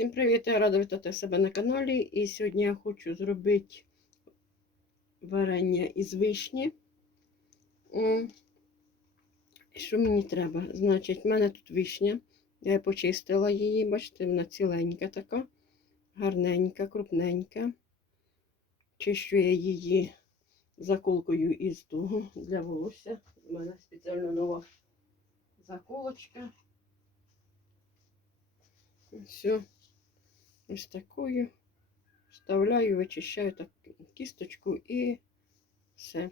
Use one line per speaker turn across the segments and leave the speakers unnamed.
Всім привіт! Я рада вітати себе на каналі. І сьогодні я хочу зробити варення із вишні. Що мені треба? Значить, в мене тут вишня. Я почистила її, бачите, вона ціленька така, гарненька, крупненька. Чищу я її заколкою із того для волосся. У мене спеціально нова заколочка. Все. Ось такою. Вставляю, вичищаю так кісточку і все.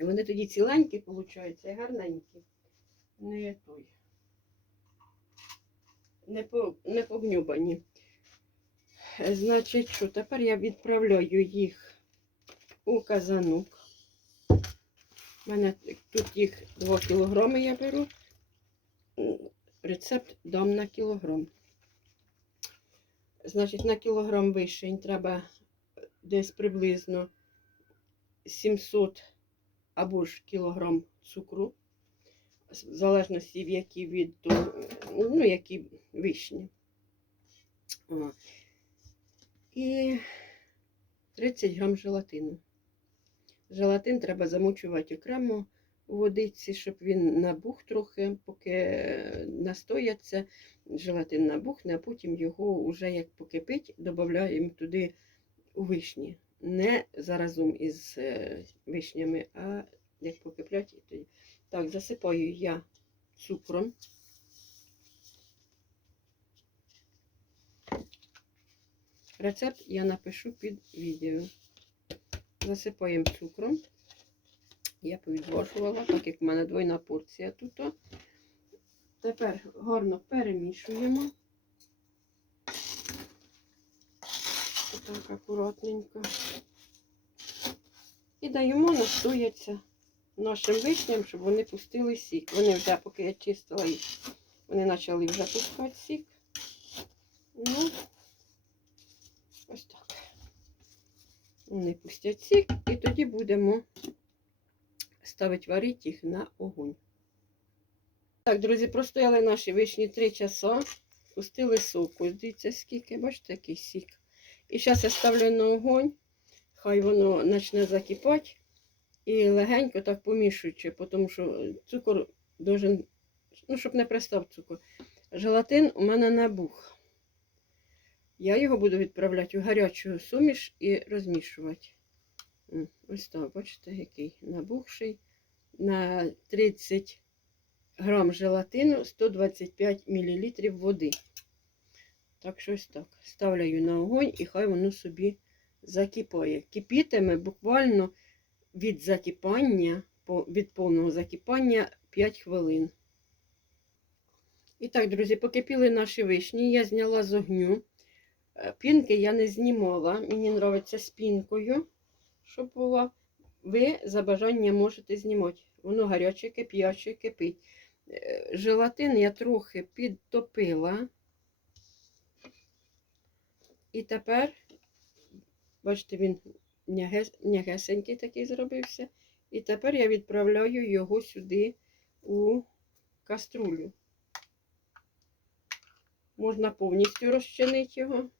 І вони тоді ціленькі, виходять, і гарненькі. Не той. Не, по, не погнюбані. Значить, що тепер я відправляю їх у казанок. У мене тут їх 2 кілограми я беру. Рецепт дам на кілограм. Значить, на кілограм вишень треба десь приблизно 700 або ж кілограм цукру, в залежності в які від ну, які вишні. О. І 30 грам желатину. Желатин треба замочувати окремо водиці, щоб він набух трохи, поки настояться, желатин набухне, а потім його вже як покипить, додаємо туди у вишні. Не заразом із е, вишнями, а як покиплять. тоді. Так, засипаю я цукром. Рецепт я напишу під відео. Засипаємо цукром. Я повідвошувала, так як в мене двойна порція тут. Тепер гарно перемішуємо. Так, акуратненько. І даємо настояться нашим вишням, щоб вони пустили сік. Вони вже, поки я чистила їх, вони почали вже пускати сік. Ну, ось так. Вони пустять сік, і тоді будемо ставити варити їх на огонь. Так, друзі, простояли наші вишні 3 часа, пустили соку. Дивіться, скільки, бачите, який сік. І зараз я ставлю на огонь, хай воно почне закипати. І легенько так помішуючи, тому що цукор должен, ну, щоб не пристав цукор. Желатин у мене набух. Я його буду відправляти у гарячу суміш і розмішувати. Ось так, бачите, який набухший. На 30 грам желатину 125 мл води. Так що ось так. Ставляю на огонь і хай воно собі закипає. Кипітиме буквально від закипання, від повного закипання 5 хвилин. І так, друзі, покипіли наші вишні. Я зняла з огню. Е, Пінки я не знімала. Мені подобається з пінкою, щоб була. Ви за бажанням можете знімати. Воно гаряче, кип'яче, кипить. Е, Желатин я трохи підтопила. І тепер, бачите, він м'ягес- м'ягесенький такий зробився. І тепер я відправляю його сюди у каструлю. Можна повністю розчинити його.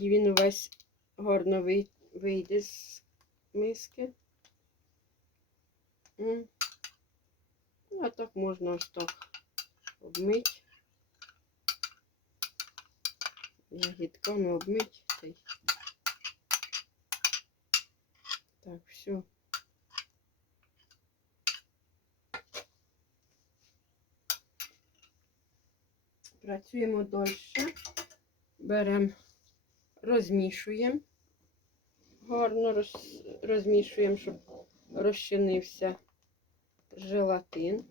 Тоді він увесь гарно вийде з миски. Ну, а так можна ось так обмити. Ягідками обмити. та й- Так, все. Працюємо далі. Беремо, розмішуємо. Гарно роз, розмішуємо, щоб розчинився желатин.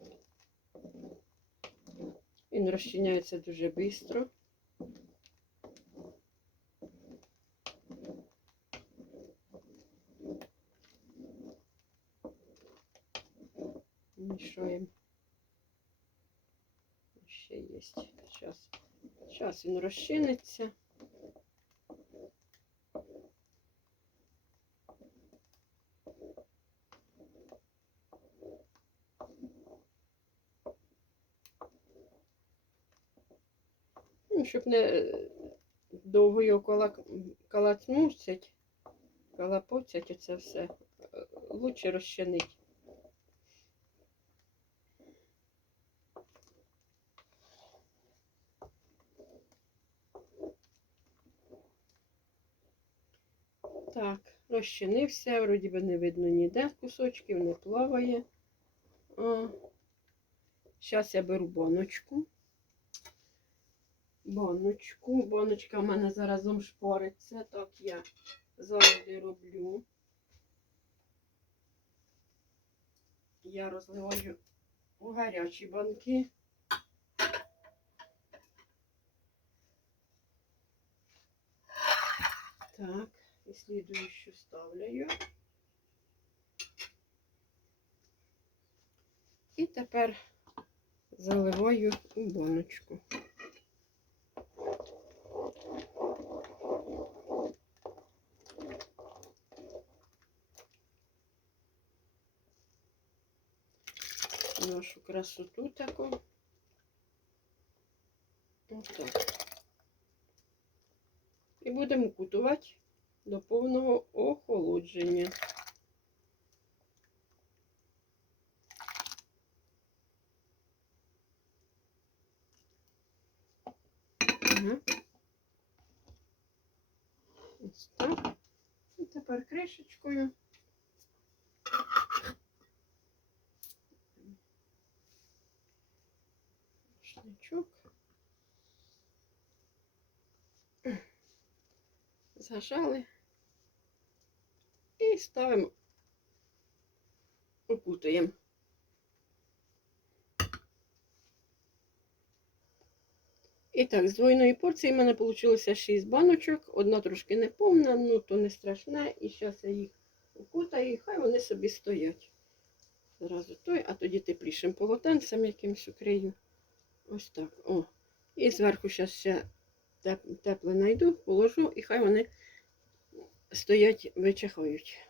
Він розчиняється дуже швидко. Мішаємо. Ще є. Зараз він розчиниться. Щоб не е, довго його кола... калатнусять, калапоцять оце все. е, Лучше розчинить. Так, розчинився, вроді би не видно ніде кусочків, не плаває. Зараз я беру баночку. Баночку. Баночка в мене заразом шпориться, так я завжди роблю. Я розливаю у гарячі банки. Так, і слідуючу ставляю. І тепер заливаю у баночку. Нашу красоту таку. Отак. І будемо кутувати до повного охолодження. Ага. Ось так. І тепер кришечкою. Рушничок. Зажали і ставимо, окутуємо. І так, з двойної порції в мене вийшло 6 баночок. Одна трошки не повна, ну то не страшне. І зараз я їх окутаю, і хай вони собі стоять. Зразу той, а тоді теплішим полотенцем якимось укрию. Ось так. О. І зверху зараз ще тепле знайду, положу, і хай вони стоять, вичихають.